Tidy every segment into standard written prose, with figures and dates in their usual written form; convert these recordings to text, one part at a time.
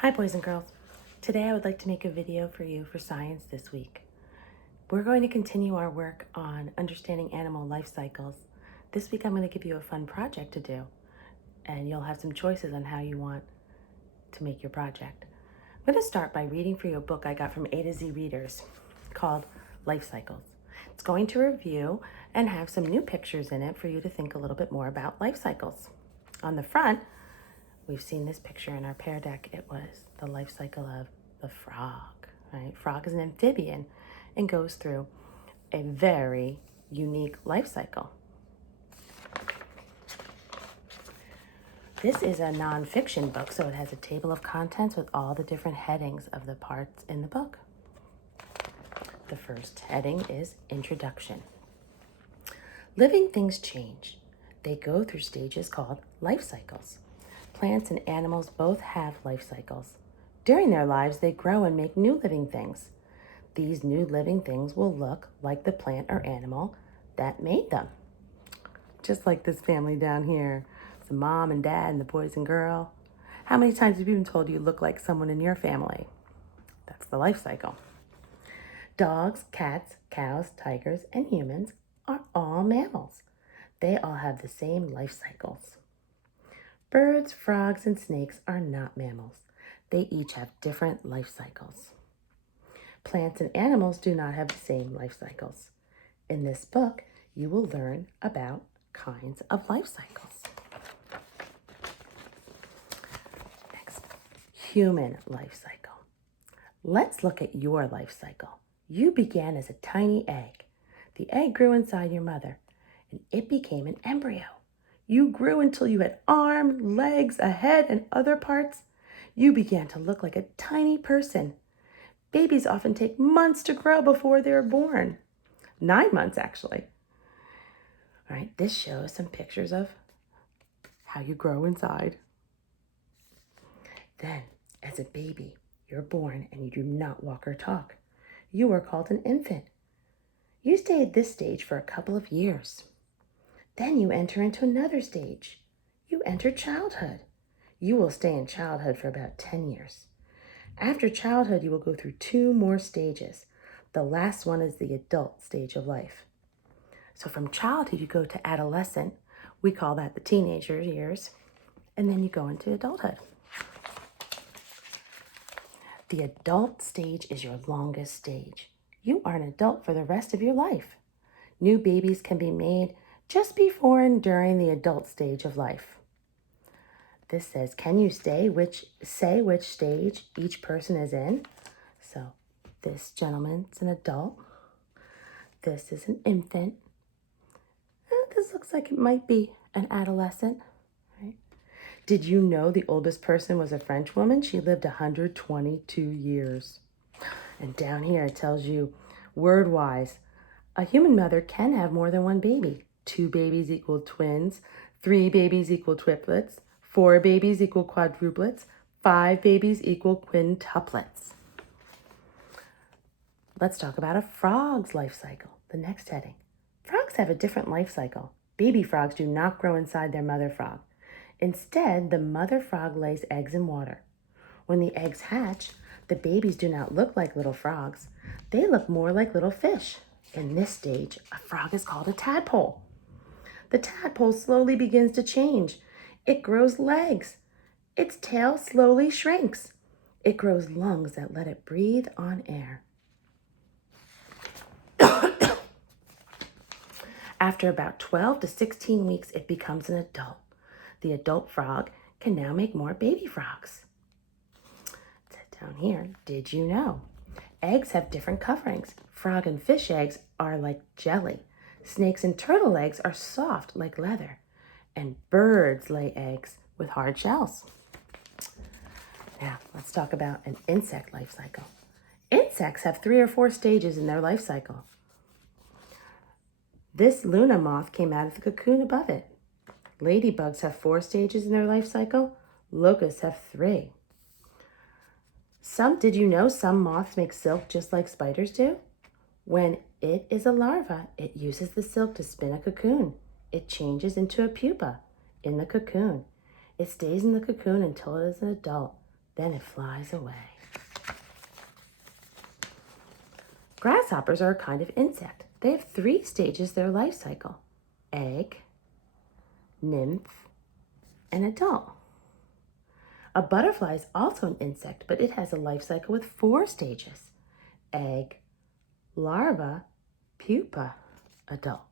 Hi boys and girls. Today I would like to make a video for you for science this week. We're going to continue our work on understanding animal life cycles. This week I'm going to give you a fun project to do, and you'll have some choices on how you want to make your project. I'm going to start by reading for you a book I got from A to Z Readers called Life Cycles. It's going to review and have some new pictures in it for you to think a little bit more about life cycles. On the front, we've seen this picture in our pear deck. It was the life cycle of the frog, right? Frog is an amphibian and goes through a very unique life cycle. This is a nonfiction book, so it has a table of contents with all the different headings of the parts in the book. The first heading is Introduction. Living things change. They go through stages called life cycles. Plants and animals both have life cycles. During their lives, they grow and make new living things. These new living things will look like the plant or animal that made them. Just like this family down here. It's the mom and dad and the boys and girl. How many times have you been told you look like someone in your family? That's the life cycle. Dogs, cats, cows, tigers, and humans are all mammals. They all have the same life cycles. Birds, frogs, and snakes are not mammals. They each have different life cycles. Plants and animals do not have the same life cycles. In this book, you will learn about kinds of life cycles. Next, human life cycle. Let's look at your life cycle. You began as a tiny egg. The egg grew inside your mother, and it became an embryo. You grew until you had arms, legs, a head, and other parts. You began to look like a tiny person. Babies often take months to grow before they're born. 9 months, actually. All right, this shows some pictures of how you grow inside. Then, as a baby, you're born and you do not walk or talk. You are called an infant. You stay at this stage for a couple of years. Then you enter into another stage. You enter childhood. You will stay in childhood for about 10 years. After childhood, you will go through 2 more stages. The last one is the adult stage of life. So from childhood, you go to adolescent. We call that the teenager years. And then you go into adulthood. The adult stage is your longest stage. You are an adult for the rest of your life. New babies can be made just before and during the adult stage of life. This says, can you say which stage each person is in? So this gentleman's an adult. This is an infant. This looks like it might be an adolescent. Right? Did you know the oldest person was a French woman? She lived 122 years. And down here it tells you, word-wise, a human mother can have more than one baby. 2 babies equal twins. 3 babies equal triplets. 4 babies equal quadruplets. 5 babies equal quintuplets. Let's talk about a frog's life cycle, the next heading. Frogs have a different life cycle. Baby frogs do not grow inside their mother frog. Instead, the mother frog lays eggs in water. When the eggs hatch, the babies do not look like little frogs. They look more like little fish. In this stage, a frog is called a tadpole. The tadpole slowly begins to change. It grows legs. Its tail slowly shrinks. It grows lungs that let it breathe on air. After about 12 to 16 weeks, it becomes an adult. The adult frog can now make more baby frogs. It said down here, did you know? Eggs have different coverings. Frog and fish eggs are like jelly. Snakes and turtle eggs are soft like leather. And birds lay eggs with hard shells. Now, let's talk about an insect life cycle. Insects have 3 or 4 stages in their life cycle. This Luna moth came out of the cocoon above it. Ladybugs have 4 stages in their life cycle. Locusts have 3. Did you know some moths make silk just like spiders do? When it is a larva, it uses the silk to spin a cocoon. It changes into a pupa in the cocoon. It stays in the cocoon until it is an adult. Then it flies away. Grasshoppers are a kind of insect. They have 3 stages their life cycle: egg, nymph, and adult. A butterfly is also an insect, but it has a life cycle with 4 stages: egg, larva, pupa, adult.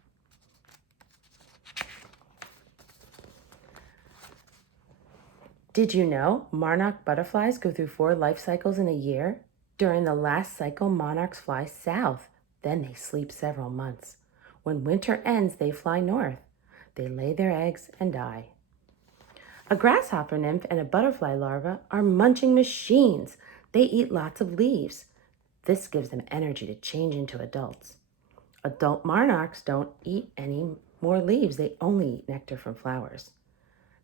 Did you know monarch butterflies go through 4 life cycles in a year? During the last cycle, monarchs fly south. Then they sleep several months. When winter ends, they fly north. They lay their eggs and die. A grasshopper nymph and a butterfly larva are munching machines. They eat lots of leaves. This gives them energy to change into adults. Adult monarchs don't eat any more leaves. They only eat nectar from flowers.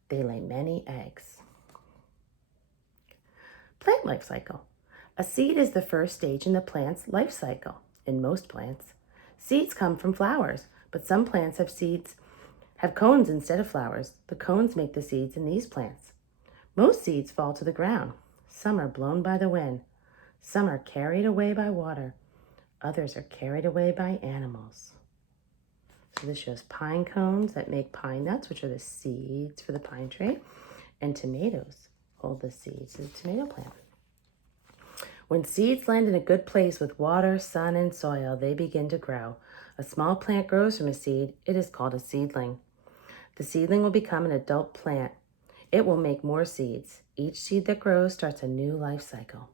They lay many eggs. Plant life cycle. A seed is the first stage in the plant's life cycle. In most plants, seeds come from flowers, but some plants have cones instead of flowers. The cones make the seeds in these plants. Most seeds fall to the ground. Some are blown by the wind. Some are carried away by water. Others are carried away by animals. So this shows pine cones that make pine nuts, which are the seeds for the pine tree, and tomatoes hold the seeds of the tomato plant. When seeds land in a good place with water, sun, and soil, they begin to grow. A small plant grows from a seed. It is called a seedling. The seedling will become an adult plant. It will make more seeds. Each seed that grows starts a new life cycle.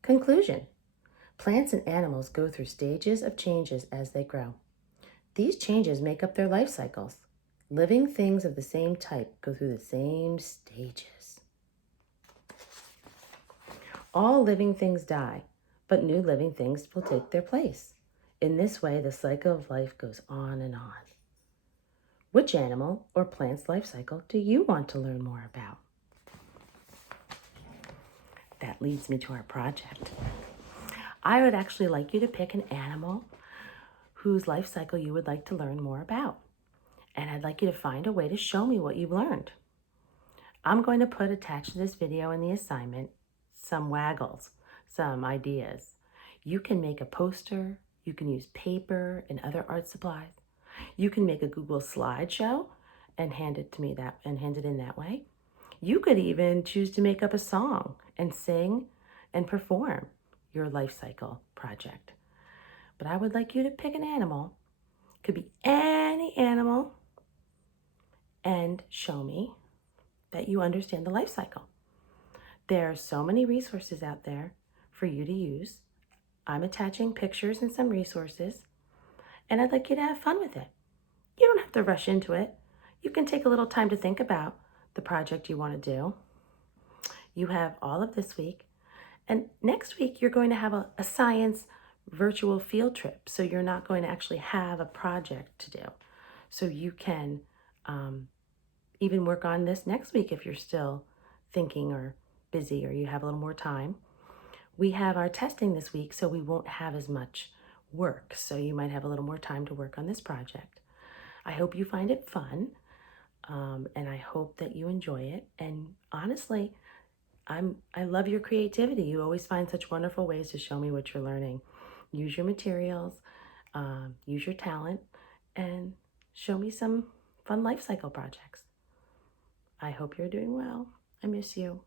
Conclusion. Plants and animals go through stages of changes as they grow. These changes make up their life cycles. Living things of the same type go through the same stages. All living things die, but new living things will take their place. In this way, the cycle of life goes on and on. Which animal or plant's life cycle do you want to learn more about? That leads me to our project. I would actually like you to pick an animal whose life cycle you would like to learn more about. And I'd like you to find a way to show me what you've learned. I'm going to put attached to this video in the assignment some waggles, some ideas. You can make a poster, you can use paper and other art supplies. You can make a Google slideshow and hand it in that way. You could even choose to make up a song and sing and perform your life cycle project. But I would like you to pick an animal, could be any animal, and show me that you understand the life cycle. There are so many resources out there for you to use. I'm attaching pictures and some resources, and I'd like you to have fun with it. You don't have to rush into it. You can take a little time to think about the project you want to do. You have all of this week, and next week you're going to have a science virtual field trip, so you're not going to actually have a project to do. So you can even work on this next week if you're still thinking or busy or you have a little more time. We have our testing this week, so we won't have as much work. So you might have a little more time to work on this project. I hope you find it fun, and I hope that you enjoy it. And honestly, I love your creativity. You always find such wonderful ways to show me what you're learning. Use your materials, use your talent, and show me some fun life cycle projects. I hope you're doing well. I miss you.